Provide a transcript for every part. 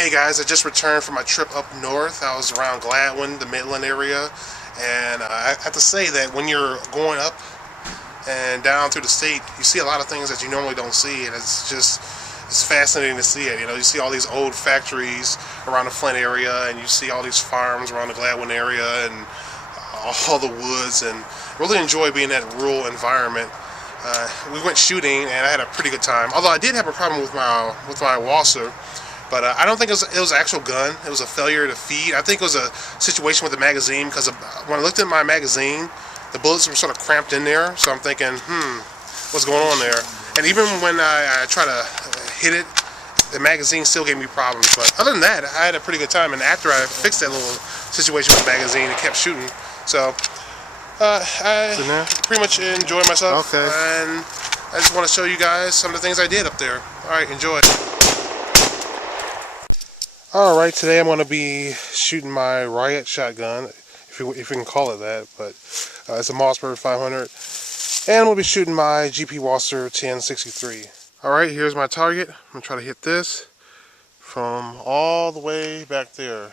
Hey guys, I just returned from my trip up north. I was around Gladwin, the Midland area, and I have to say that when you're going up and down through the state, you see a lot of things that you normally don't see, and it's fascinating to see it. You know, you see all these old factories around the Flint area, and you see all these farms around the Gladwin area, and all the woods, and really enjoy being in that rural environment. We went shooting, and I had a pretty good time. Although I did have a problem with my Walser. But I don't think it was an actual gun. It was a failure to feed. I think it was a situation with the magazine, because when I looked at my magazine, the bullets were sort of cramped in there. So I'm thinking, what's going on there? And even when I try to hit it, the magazine still gave me problems. But other than that, I had a pretty good time. And after I fixed that little situation with the magazine, it kept shooting. So I pretty much enjoyed myself. Okay. And I just want to show you guys some of the things I did up there. All right, enjoy. Alright, today I'm going to be shooting my Riot shotgun, if you can call it that, but it's a Mossberg 500, and we'll be shooting my GP Walser 1063. Alright, here's my target. I'm going to try to hit this from all the way back there.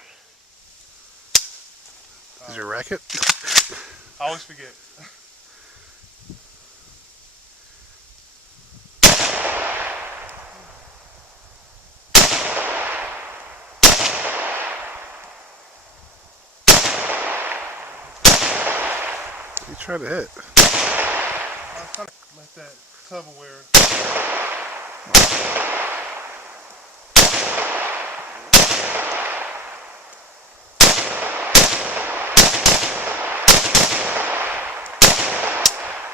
Is your racket? I always forget. You try to hit. I was trying to let that Tupperware.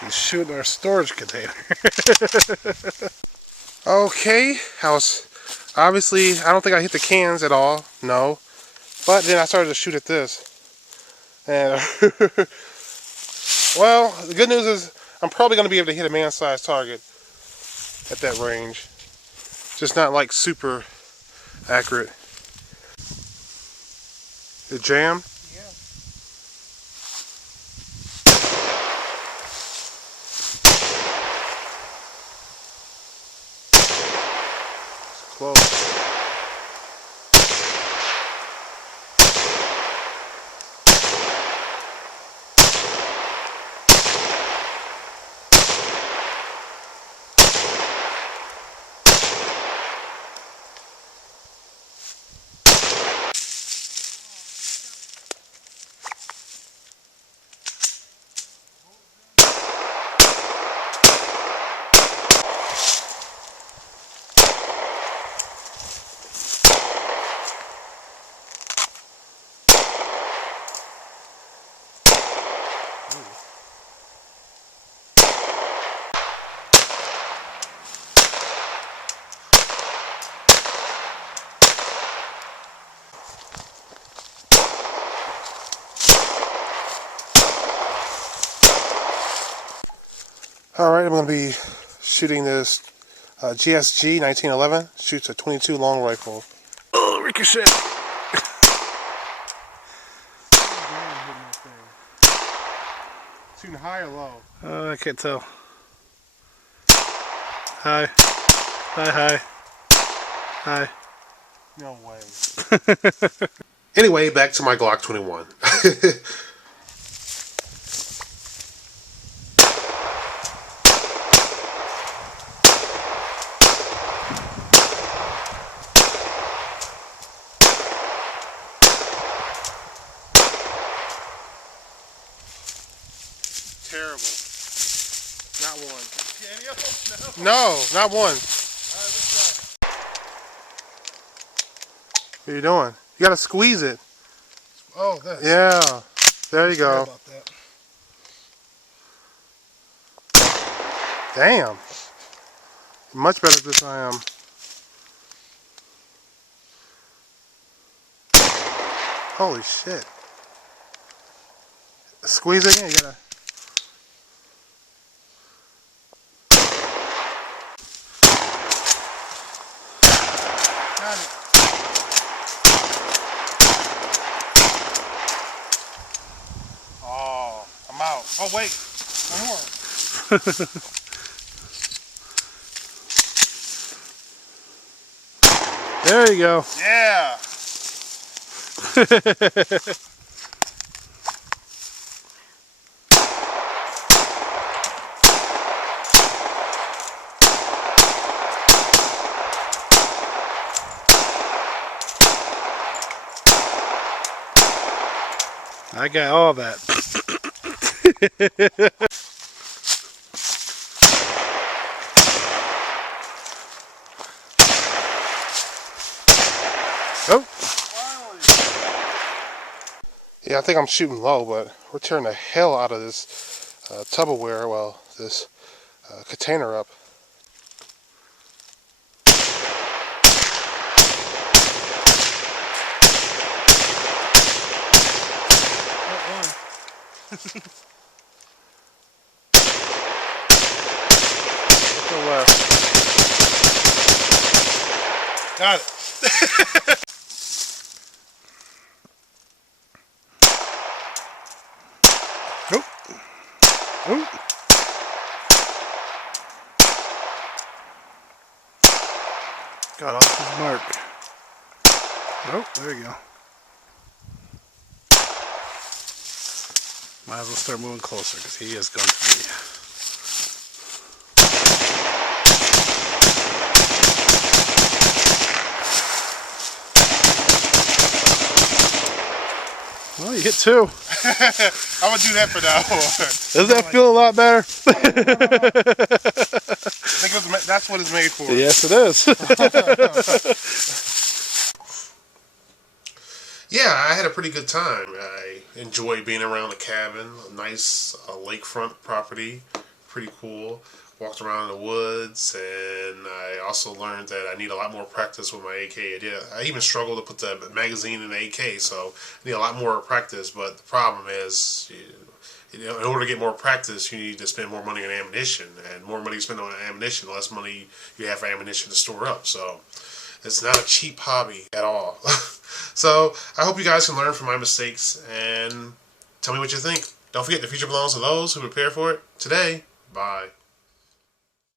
He's shooting our storage container. Okay, obviously, I don't think I hit the cans at all, no. But then I started to shoot at this. And well, the good news is I'm probably going to be able to hit a man-sized target at that range. Just not like super accurate. It jammed? Yeah. It's close. Alright, I'm going to be shooting this GSG 1911. Shoots a 22 long rifle. Oh, ricochet! Shooting high or low? I can't tell. Hi. Hi. Hi. No way. Anyway, back to my Glock 21. Terrible. Not one. No, not one. What are you doing? You gotta squeeze it. Oh, that's... Yeah. There you go. About that. Damn. Much better at this than I am. Holy shit. Squeeze it again. You gotta. Got it. Oh, I'm out. Oh, wait. One more. There you go. Yeah. I got all that. Oh. Yeah, I think I'm shooting low, but we're tearing the hell out of this Tupperware, well, this container up. To the left. Got it. Oh. Oh. Got off his mark. Oh, there you go. Might as well start moving closer because he is going to be. Well, you hit two. I'm gonna do that for now. Does that feel a lot better? I think that's what it's made for. Yes, it is. Yeah, I had a pretty good time. I enjoyed being around the cabin. A nice lakefront property. Pretty cool. Walked around in the woods, and I also learned that I need a lot more practice with my AK. I even struggled to put the magazine in the AK, so I need a lot more practice. But the problem is, in order to get more practice, you need to spend more money on ammunition. And more money you spend on ammunition, the less money you have for ammunition to store up. So it's not a cheap hobby at all. So I hope you guys can learn from my mistakes and tell me what you think. Don't forget, the future belongs to those who prepare for it today. Bye.